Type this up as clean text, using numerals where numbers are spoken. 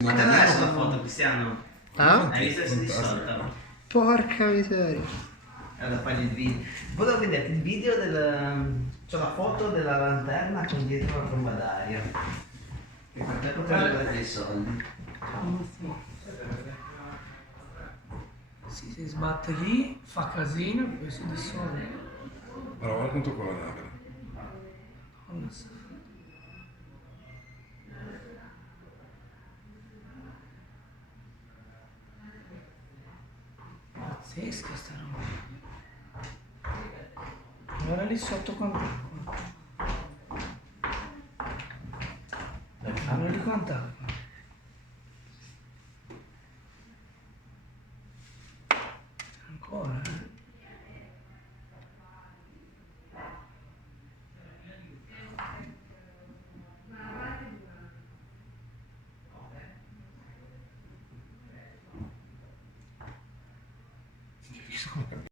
Ma te l'hai visto la foto, Cristiano? Ah? Hai visto di sotto? Porca miseria. Allora fai il video. Volevo vedere il video del... C'ho la foto della lanterna con dietro la tromba d'aria. Che per te potrebbe avere dei soldi. Si sbatte lì, fa casino e poi si dissolve. Allora, guarda quanto qua la nave. Non lo so. Pazzesca sta roba. Guarda lì sotto quant'acqua. Guarda lì quant'acqua. Ancora, eh? Chissà come